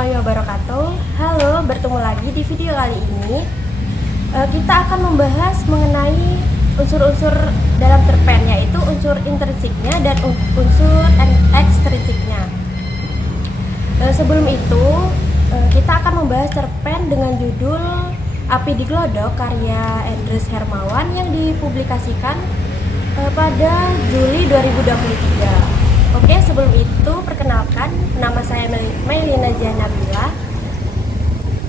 warahmatullahi wabarakatuh. Halo, bertemu lagi di video kali ini. Kita akan membahas mengenai unsur-unsur dalam cerpen, yaitu unsur intrinsiknya dan unsur ekstrinsiknya. Sebelum itu, kita akan membahas cerpen dengan judul Api di Glodok karya Endres Hermawan yang dipublikasikan pada Juli 2023. Oke, sebelum itu perkenalkan, nama saya Melina Janabila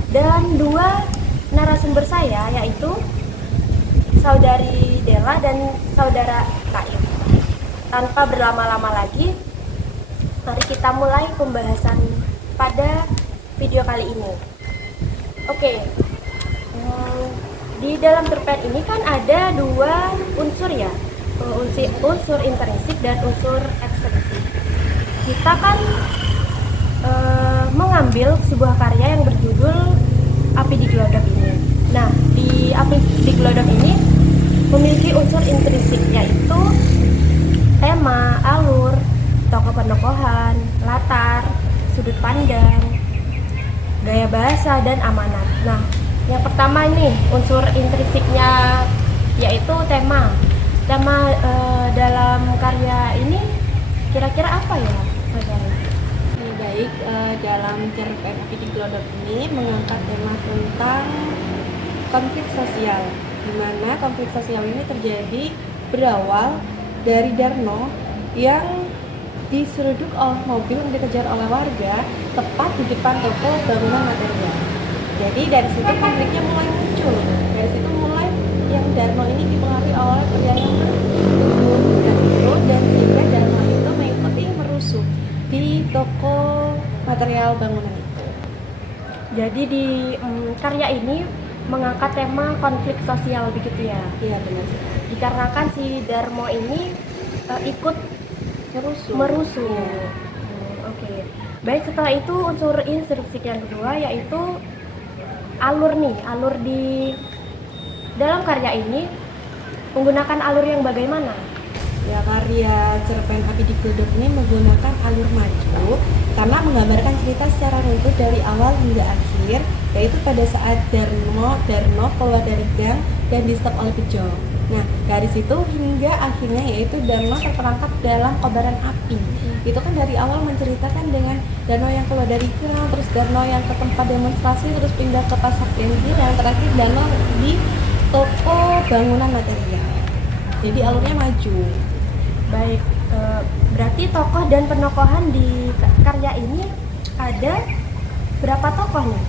dan dua narasumber saya yaitu Saudari Dela dan Saudara Taif. Tanpa berlama-lama lagi, mari kita mulai pembahasan pada video kali ini. Oke, di dalam cerpen ini kan ada dua unsur ya, unsur intrinsik dan unsur ekstrinsik. Kita kan mengambil sebuah karya yang berjudul Api di Glodok ini. Nah, di Api di Glodok ini memiliki unsur intrinsik, yaitu tema, alur, tokoh penokohan, latar, sudut pandang, gaya bahasa, dan amanat. Nah, yang pertama ini unsur intrinsiknya yaitu tema. Tema dalam karya ini kira-kira apa ya, saudara? Baik, dalam cerpen Api di Glodok ini mengangkat tema tentang konflik sosial, di mana konflik sosial ini terjadi berawal dari Darno yang diseruduk oleh mobil yang dikejar oleh warga tepat di depan toko bangunan material. Jadi dari situ konfliknya mulai muncul. Dari situ mulai yang Darno ini dipengaruhi oleh pria yang bertubuh dan sehingga Darno itu mengikuti merusuh di toko material bangunan itu. Jadi di karya ini mengangkat tema konflik sosial begitu ya? Iya, benar sekali. Dikarenakan si Darmo ini ikut merusuh. Ya. Oke. Baik, setelah itu unsur intrinsik yang kedua yaitu alur nih. Alur di dalam karya ini menggunakan alur yang bagaimana? Ya, karya cerpen Api di Glodok ini menggunakan alur maju karena menggambarkan cerita secara runtuh dari awal hingga akhir, yaitu pada saat Darno keluar dari gang dan di stop oleh Bejo. Nah, dari situ hingga akhirnya yaitu Darno terperangkap dalam kobaran api. Itu kan dari awal menceritakan dengan Darno yang keluar dari gang, terus Darno yang ke tempat demonstrasi, terus pindah ke pasar bensin, dan terakhir Darno di toko bangunan material. Jadi alurnya maju. Baik, berarti tokoh dan penokohan di karya ini ada berapa tokoh nih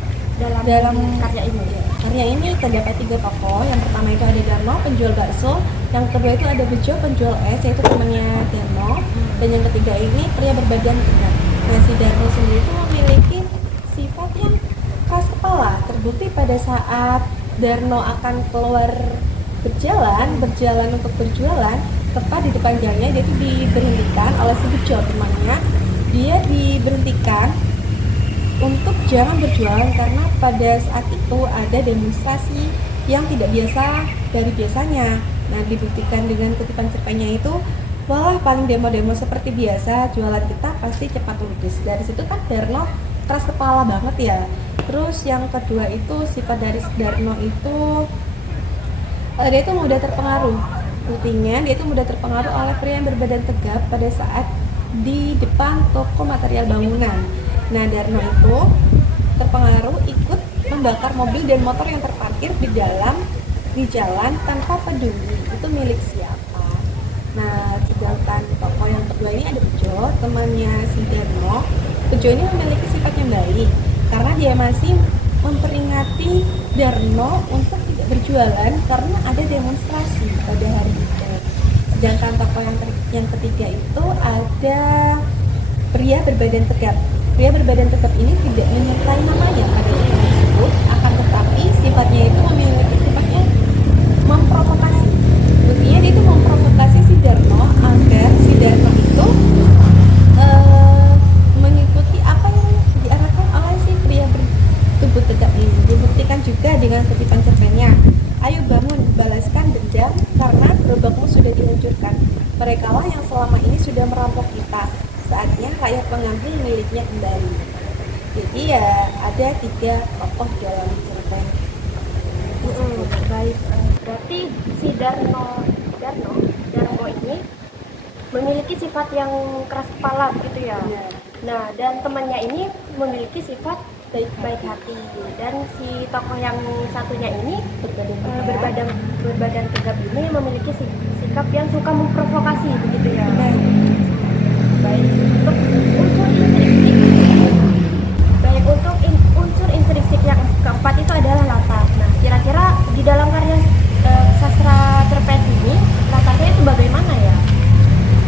dalam karya ini? Karya ini terdapat 3 tokoh. Yang pertama itu ada Darno, penjual bakso. Yang kedua itu ada Bejo, penjual es, yaitu temannya Darno. Dan yang ketiga ini pria berbadan tegap. Nah, si Darno sendiri itu memiliki sifat yang keras kepala. Terbukti pada saat Darno akan keluar berjalan untuk berjualan, tepat di depan gangnya dia itu diberhentikan oleh si Bejo, temannya. Dia diberhentikan untuk jangan berjualan karena pada saat itu ada demonstrasi yang tidak biasa dari biasanya. Nah, dibuktikan dengan kutipan cerpennya itu, wah paling demo-demo seperti biasa, jualan kita pasti cepat ludes. Dari situ kan Darno keras kepala banget ya. Terus yang kedua itu sifat dari Darno itu dia itu mudah terpengaruh. Buktinya dia itu mudah terpengaruh oleh pria yang berbadan tegap pada saat di depan toko material bangunan. Nah, Darno itu terpengaruh ikut membakar mobil dan motor yang terparkir di jalan tanpa peduli itu milik siapa. Nah, sedangkan tokoh yang kedua ini ada Bejo, temannya si Darno. Bejo ini memiliki sifat yang baik karena dia masih memperingati Darno untuk tidak berjualan karena ada demonstrasi pada hari itu. Sedangkan tokoh yang ketiga itu ada pria berbadan tegap. Pria berbadan tegap ini tidak menyertai namanya pada cerita tersebut, akan tetapi sifatnya itu memiliki sifatnya memprovokasi. Buktinya dia itu memprovokasi si Darno agar si Darno itu mengikuti apa yang diarahkan oleh si pria bertubuh tegap ini. Dibuktikan juga dengan kutipan cerpennya. Ayo bangun, balaskan dendam karena gerobakmu sudah dihancurkan. Merekalah yang selama ini sudah merampok kita. Saatnya rakyat mengambil miliknya kembali. Jadi ya ada 3 tokoh dalam cerpen tersebut. Baik, berarti si Darmo ini memiliki sifat yang keras kepala gitu ya. Benar. Nah, dan temannya ini memiliki sifat baik hati. Dan si tokoh yang satunya ini berbadan tegap ini memiliki sikap yang suka memprovokasi begitu ya. Benar. Baik, untuk unsur intrinsik. Baik, untuk unsur intrinsik yang keempat itu adalah latar. Nah, kira-kira di dalam karya sastra cerpen ini latarnya itu bagaimana ya?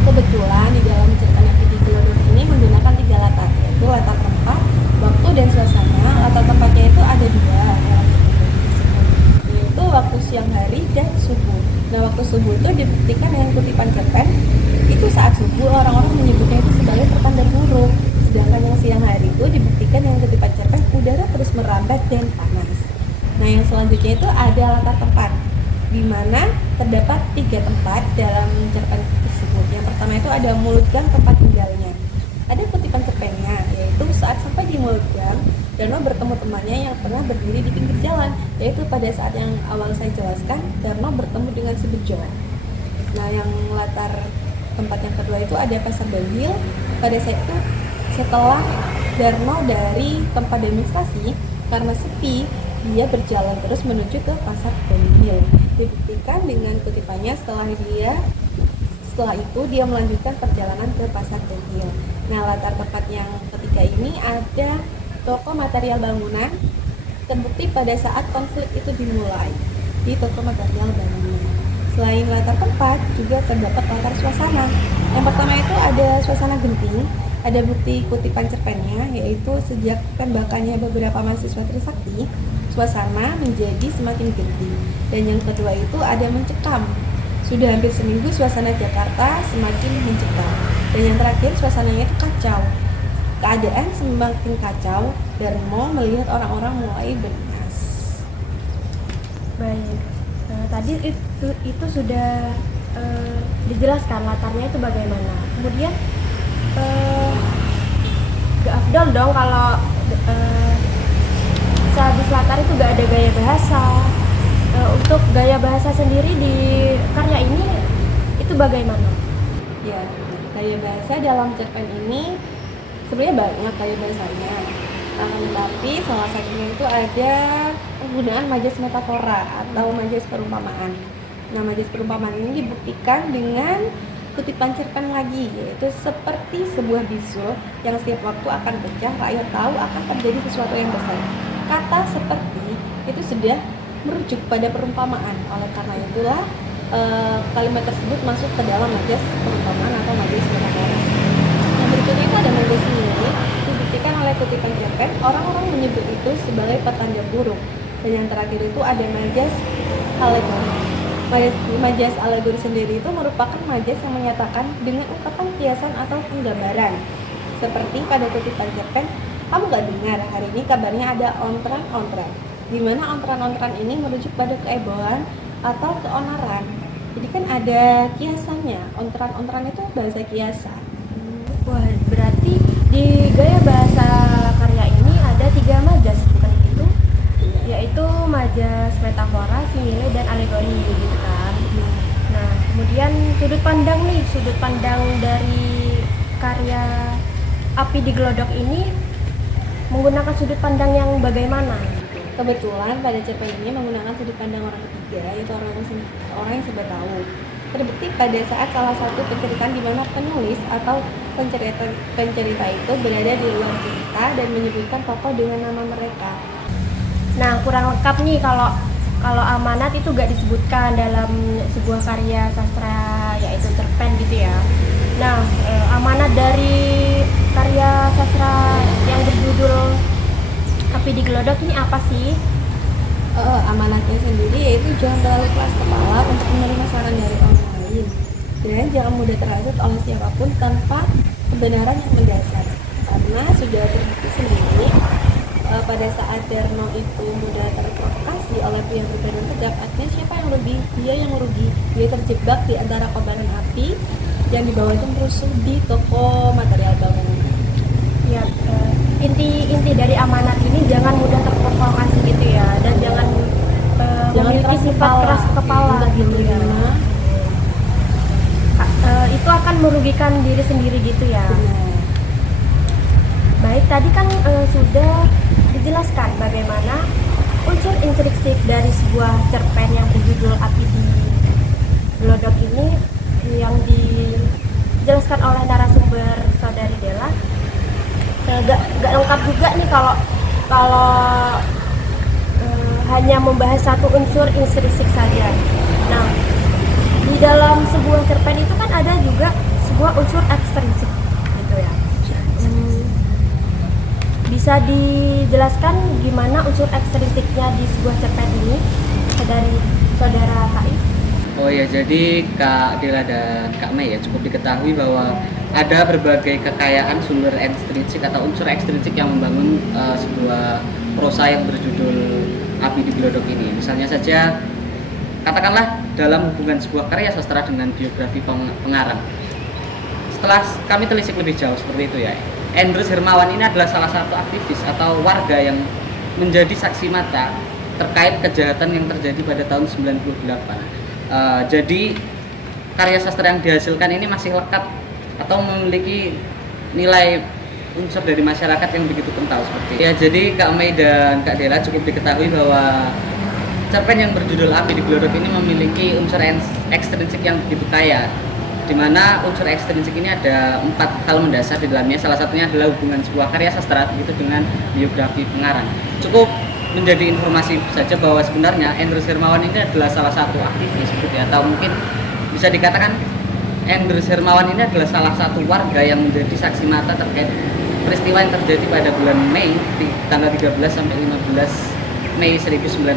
Kebetulan di dalam cerpen Api di Glodok ini menggunakan 3 latar, yaitu latar tempat, waktu, dan suasana. Latar tempatnya itu ada 2 dalam cerpen tersebut, yaitu waktu siang hari dan subuh. Nah, waktu subuh itu dibuktikan dengan kutipan cerpen. Itu saat subuh orang-orang menyebutnya itu sebagai pertanda buruk. Sedangkan yang siang hari itu dibuktikan dengan kutipan cerpen udara terus merambat dan panas. Nah, yang selanjutnya itu ada latar tempat, di mana terdapat 3 tempat dalam cerpen tersebut. Yang pertama itu ada mulut gang tempat tinggalnya. Ada kutipan cerpennya, yaitu saat sampai di mulut gang, Darno bertemu temannya yang pernah berdiri di pinggir jalan, yaitu pada saat yang awal saya jelaskan, Darno bertemu dengan si Bejo. Nah, yang latar tempat yang kedua itu ada pasar Bawil. Pada saat itu setelah Darno dari tempat demonstrasi karena sepi, dia berjalan terus menuju ke pasar Bawil. Dibuktikan dengan kutipannya setelah itu dia melanjutkan perjalanan ke pasar Bawil. Nah, latar tempat yang ketiga ini ada toko material bangunan. Terbukti pada saat konflik itu dimulai di toko material bangunan. Selain latar tempat, juga terdapat latar suasana. Yang pertama itu ada suasana genting. Ada bukti kutipan cerpennya, yaitu sejak tembakannya beberapa mahasiswa Trisakti, suasana menjadi semakin genting. Dan yang kedua itu ada mencekam. Sudah hampir seminggu suasana Jakarta semakin mencekam. Dan yang terakhir suasananya itu kacau. Keadaan semakin kacau, Darmo melihat orang-orang mulai beringas. Baik, tadi itu sudah dijelaskan latarnya itu bagaimana. Kemudian gak afdol dong kalau sehabis latar itu gak ada gaya bahasa. Untuk gaya bahasa sendiri di karya ini itu bagaimana? Ya, gaya bahasa dalam cerpen ini sebenarnya banyak gaya bahasanya. Tapi salah satunya itu ada penggunaan majas metafora atau majas perumpamaan. Nah, majas perumpamaan ini dibuktikan dengan kutipan cerpen lagi, yaitu seperti sebuah bisul yang setiap waktu akan pecah, rakyat tahu akan terjadi sesuatu yang besar. Kata seperti itu sudah merujuk pada perumpamaan. Oleh karena itulah kalimat tersebut masuk ke dalam majas perumpamaan atau majas metafora. Yang berikutnya itu ada majas nilai. Dibuktikan oleh kutipan cerpen, orang-orang menyebut itu sebagai pertanda buruk. Dan yang terakhir itu ada majas alegori. Majas alegori sendiri itu merupakan majas yang menyatakan dengan ungkapan kiasan atau penggambaran. Seperti pada kutipan cerpen, kamu gak dengar hari ini kabarnya ada ontran-ontran, di mana ontran-ontran ini merujuk pada keebohan atau keonaran. Jadi kan ada kiasannya, ontran-ontran itu bahasa kiasan. Wah, berarti di gaya bahasa karya ini ada 3 majas, bukan itu? Yaitu majas metafora, simile, dan alegori gitu kan. Nah, kemudian sudut pandang dari karya Api di Glodok ini menggunakan sudut pandang yang bagaimana? Kebetulan pada cerpen ini menggunakan sudut pandang orang ketiga, yaitu orang yang serba tahu. Terbukti pada saat salah satu penceritaan di mana penulis atau pencerita itu berada di luar cerita dan menyebutkan tokoh dengan nama mereka. Nah, kurang lengkap nih kalau amanat itu gak disebutkan dalam sebuah karya sastra yaitu cerpen gitu ya. Nah, amanat dari karya sastra yang berjudul Api di Glodok ini apa sih? Amanatnya sendiri yaitu jangan terlalu keras kepala untuk menerima saran dari orang lain, dan jangan mudah terhasut oleh siapapun tanpa kebenaran yang mendasar. Karena sudah terbukti sendiri pada saat Darno itu mudah terprovokasi oleh pihak berbadan tegak, artinya siapa yang rugi? Dia yang merugi. Dia terjebak di antara kobaran api yang di bawah itu merusuh di toko material bangunan. Ya, inti dari amanat ini jangan mudah terprovokasi gitu ya, dan jangan memiliki sifat keras kepala gitu ya. Itu akan merugikan diri sendiri gitu ya. Baik, tadi kan sudah dijelaskan bagaimana unsur intrinsik dari sebuah cerpen yang berjudul Api di Glodok ini yang dijelaskan oleh narasumber Saudari Della. Gak lengkap juga nih kalau hanya membahas satu unsur intrinsik saja. Nah, di dalam sebuah cerpen itu kan ada juga sebuah unsur ekstrinsik gitu ya. Bisa dijelaskan gimana unsur ekstrinsiknya di sebuah cerpen ini dari saudara Kaif? Oh ya, jadi Kak Dela dan Kak Mei ya, cukup diketahui bahwa ada berbagai kekayaan sumber ekstrinsik atau unsur ekstrinsik yang membangun sebuah prosa yang berjudul Api di Glodok ini. Misalnya saja, katakanlah dalam hubungan sebuah karya sastra dengan biografi pengarang. Setelah kami telisik lebih jauh seperti itu ya, Endrus Hermawan ini adalah salah satu aktivis atau warga yang menjadi saksi mata terkait kejahatan yang terjadi pada tahun 98. Jadi karya sastra yang dihasilkan ini masih lekat atau memiliki nilai unsur dari masyarakat yang begitu kental seperti itu. Ya, jadi Kak Mei dan Kak Dela cukup diketahui bahwa cerpen yang berjudul Api di Glodok ini memiliki unsur ekstrinsik yang begitu kaya, di mana unsur ekstrinsik ini ada 4 hal mendasar di dalamnya. Salah satunya adalah hubungan sebuah karya sastra itu dengan biografi pengarang. Cukup menjadi informasi saja bahwa sebenarnya Endrus Hermawan ini adalah salah satu aktivis seperti, atau mungkin bisa dikatakan Endrus Hermawan ini adalah salah satu warga yang menjadi saksi mata terkait peristiwa yang terjadi pada bulan Mei di tanggal 13 sampai 15 Mei 1998,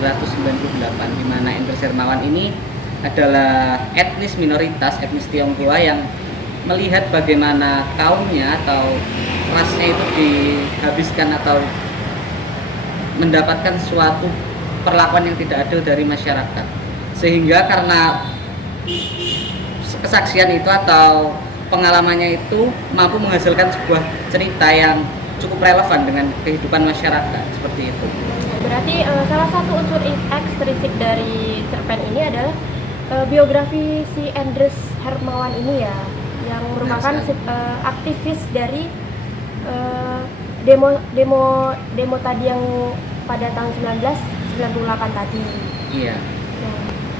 di mana Endrus Hermawan ini adalah etnis minoritas, etnis Tionghoa yang melihat bagaimana kaumnya atau rasnya itu dihabiskan atau mendapatkan suatu perlakuan yang tidak adil dari masyarakat. Sehingga karena kesaksian itu atau pengalamannya itu mampu menghasilkan sebuah cerita yang cukup relevan dengan kehidupan masyarakat seperti itu. Berarti salah satu unsur ekstrinsik dari cerpen ini adalah biografi si Endrus Hermawan ini ya, yang merupakan aktivis dari demo tadi yang pada tahun 1998 tadi. Iya.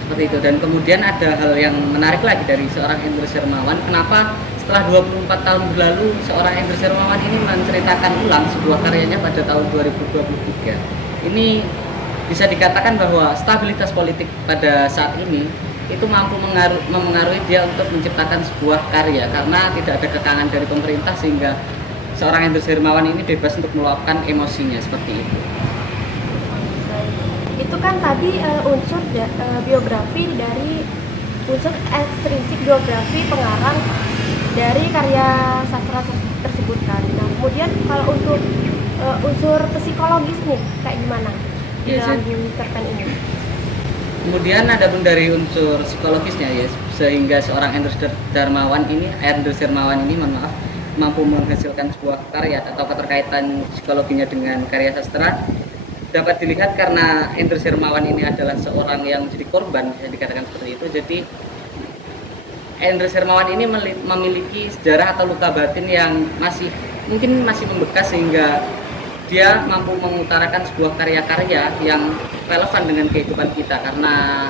Seperti itu. Dan kemudian ada hal yang menarik lagi dari seorang Endrus Hermawan. Kenapa setelah 24 tahun berlalu seorang Endrus Hermawan ini menceritakan ulang sebuah karyanya pada tahun 2023. Ini bisa dikatakan bahwa stabilitas politik pada saat ini itu mampu memengaruhi dia untuk menciptakan sebuah karya, karena tidak ada kekangan dari pemerintah sehingga seorang Endrus Hermawan ini bebas untuk meluapkan emosinya seperti itu. Itu kan tadi unsur biografi dari unsur ekstrinsik biografi pengarang dari karya sastra tersebut kan. Nah, kemudian kalau untuk unsur psikologis nih kayak gimana di dalam cerpen ini? Kemudian ada pun dari unsur psikologisnya ya, sehingga seorang Endrus Hermawan ini mampu menghasilkan sebuah karya atau keterkaitan psikologinya dengan karya sastra dapat dilihat karena Endrus Hermawan ini adalah seorang yang menjadi korban, bisa dikatakan seperti itu. Jadi Endrus Hermawan ini memiliki sejarah atau luka batin yang masih membekas, sehingga dia mampu mengutarakan sebuah karya-karya yang relevan dengan kehidupan kita karena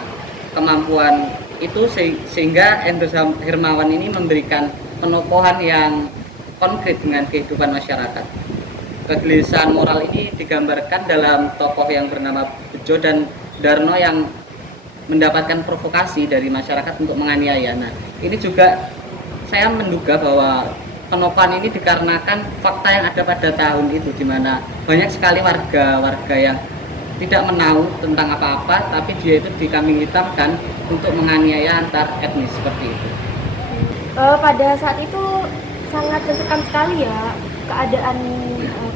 kemampuan itu, sehingga Endrus Hermawan ini memberikan penokohan yang konkret dengan kehidupan masyarakat. Kegelisahan moral ini digambarkan dalam tokoh yang bernama Bejo dan Darno yang mendapatkan provokasi dari masyarakat untuk menganiaya. Nah, ini juga saya menduga bahwa penokohan ini dikarenakan fakta yang ada pada tahun itu, di mana banyak sekali warga yang tidak menahu tentang apa-apa, tapi dia itu dikambing hitamkan untuk menganiaya antar etnis seperti itu. Pada saat itu sangat mencekam sekali ya keadaan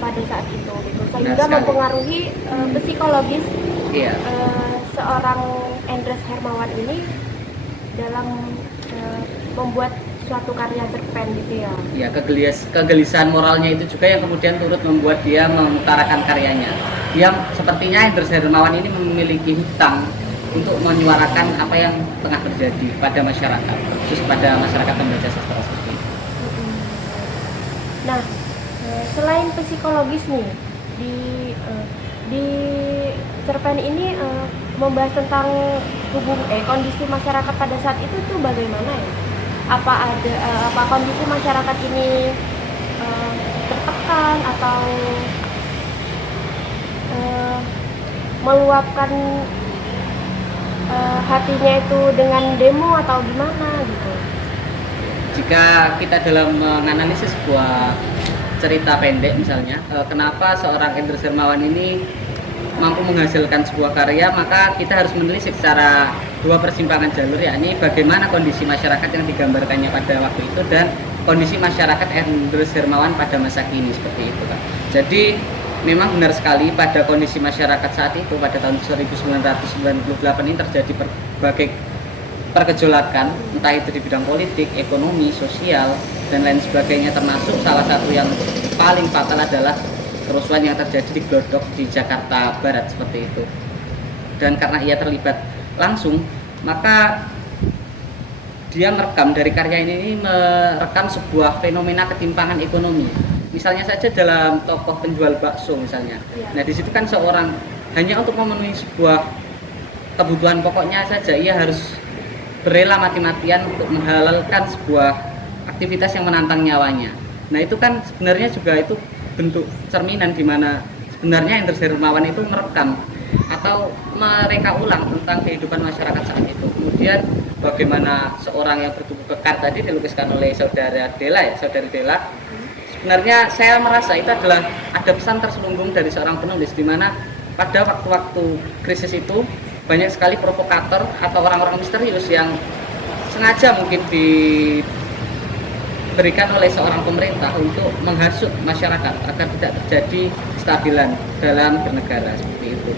pada saat itu gitu, sehingga mempengaruhi psikologis seorang Endrus Hermawan ini dalam membuat suatu karya cerpen gitu ya. Ya, kegelisahan moralnya itu juga yang kemudian turut membuat dia mengutarakan karyanya. Dia sepertinya Henders Hermawan ini memiliki hutang untuk menyuarakan apa yang tengah terjadi pada masyarakat, khusus pada masyarakat pembaca sastra seperti itu. Nah, selain psikologis nih, di cerpen ini membahas tentang kondisi masyarakat pada saat itu tuh bagaimana ya? Apa kondisi masyarakat ini tertekan atau meluapkan hatinya itu dengan demo atau gimana gitu? Jika kita dalam menganalisis sebuah cerita pendek misalnya, kenapa seorang Henders Hermawan ini mampu menghasilkan sebuah karya, maka kita harus menelisik secara dua persimpangan jalur, yakni bagaimana kondisi masyarakat yang digambarkannya pada waktu itu dan kondisi masyarakat Henders Hermawan pada masa kini, seperti itu Kak. Jadi memang benar sekali pada kondisi masyarakat saat itu pada tahun 1998 ini terjadi berbagai pergejolakan, entah itu di bidang politik, ekonomi, sosial, dan lain sebagainya, termasuk salah satu yang paling fatal adalah kerusuhan yang terjadi di Glodok di Jakarta Barat, seperti itu. Dan karena ia terlibat langsung, maka dia merekam dari karya ini merekam sebuah fenomena ketimpangan ekonomi. Misalnya saja dalam tokoh penjual bakso misalnya. Nah, di situ kan seorang hanya untuk memenuhi sebuah kebutuhan pokoknya saja ia harus berela mati-matian untuk menghalalkan sebuah aktivitas yang menantang nyawanya. Nah, itu kan sebenarnya juga itu bentuk cerminan di mana sebenarnya Henders Hermawan itu merekam atau mereka ulang tentang kehidupan masyarakat saat itu. Kemudian bagaimana seorang yang bertubuh kekar tadi dilukiskan oleh saudari Della. Sebenarnya saya merasa itu adalah ada pesan terselubung dari seorang penulis, di mana pada waktu-waktu krisis itu banyak sekali provokator atau orang-orang misterius yang sengaja mungkin diberikan oleh seorang pemerintah untuk menghasut masyarakat agar tidak terjadi kestabilan dalam bernegara, seperti itu.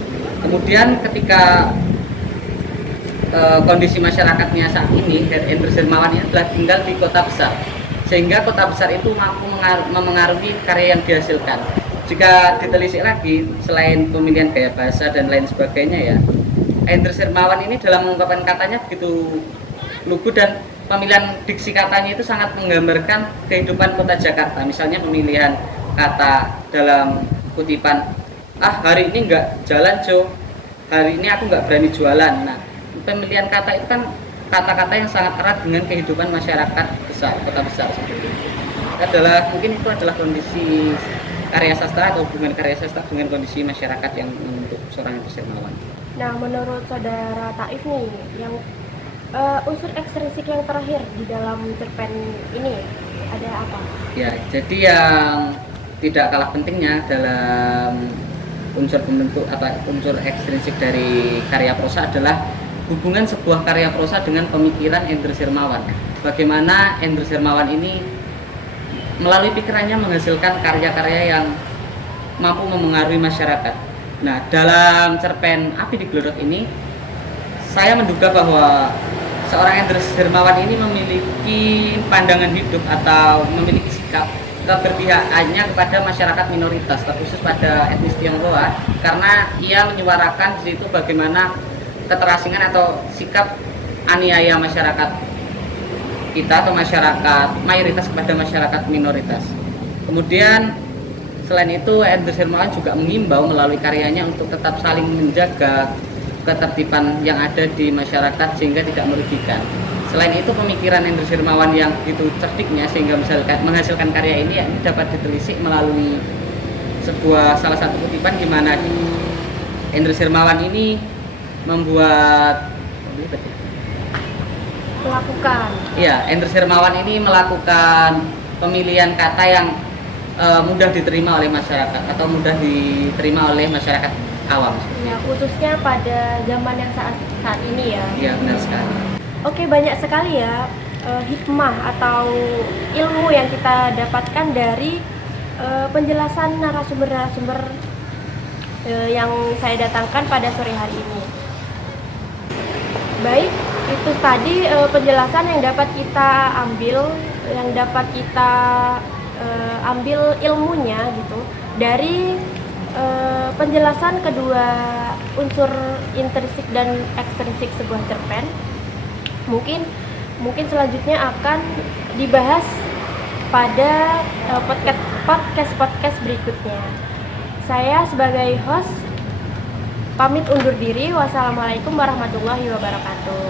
Kemudian ketika kondisi masyarakatnya saat ini, Henders Hermawan ini adalah tinggal di kota besar, sehingga kota besar itu mampu memengaruhi karya yang dihasilkan. Jika ditelisik lagi, selain pemilihan gaya bahasa dan lain sebagainya ya, Henders Hermawan ini dalam mengungkapkan katanya begitu lugu dan pemilihan diksi katanya itu sangat menggambarkan kehidupan kota Jakarta. Misalnya pemilihan kata dalam kutipan, hari ini nggak jalan Jo, hari ini aku nggak berani jualan. Nah, pemilihan kata itu kan kata-kata yang sangat erat dengan kehidupan masyarakat besar, kota besar seperti itu. Mungkin itu adalah kondisi karya sastra atau hubungan karya sastra dengan kondisi masyarakat yang membentuk seorang Henders Hermawan. Nah, menurut saudara Taif nih, yang unsur ekstrinsik yang terakhir di dalam cerpen ini ada apa? Ya, jadi yang tidak kalah pentingnya dalam unsur ekstrinsik dari karya prosa adalah hubungan sebuah karya prosa dengan pemikiran Henders Hermawan. Bagaimana Henders Hermawan ini melalui pikirannya menghasilkan karya-karya yang mampu memengaruhi masyarakat. Nah, dalam cerpen Api di Glodok ini, saya menduga bahwa seorang Henders Hermawan ini memiliki pandangan hidup atau memiliki sikap keberpihakannya kepada masyarakat minoritas, terkhusus pada etnis Tionghoa, karena ia menyuarakan di situ bagaimana keterasingan atau sikap aniaya masyarakat kita atau masyarakat mayoritas kepada masyarakat minoritas. Kemudian selain itu, Henders Hermawan juga mengimbau melalui karyanya untuk tetap saling menjaga ketertiban yang ada di masyarakat sehingga tidak merugikan. Selain itu, pemikiran Henders Hermawan yang itu cerdiknya sehingga menghasilkan karya ini dapat ditelisik melalui salah satu kutipan di mana Henders Hermawan ini Henders Hermawan ini melakukan pemilihan kata yang mudah diterima oleh masyarakat atau mudah diterima oleh masyarakat awam. Ya, khususnya pada zaman yang saat ini ya. Iya, benar sekali. Oke, banyak sekali ya hikmah atau ilmu yang kita dapatkan dari penjelasan narasumber-narasumber yang saya datangkan pada sore hari ini. Baik, itu tadi penjelasan yang dapat kita ambil yang dapat kita ambil ilmunya gitu dari penjelasan kedua unsur intrinsik dan ekstrinsik sebuah cerpen. Mungkin selanjutnya akan dibahas pada podcast berikutnya. Saya sebagai host pamit undur diri. Wassalamualaikum warahmatullahi wabarakatuh.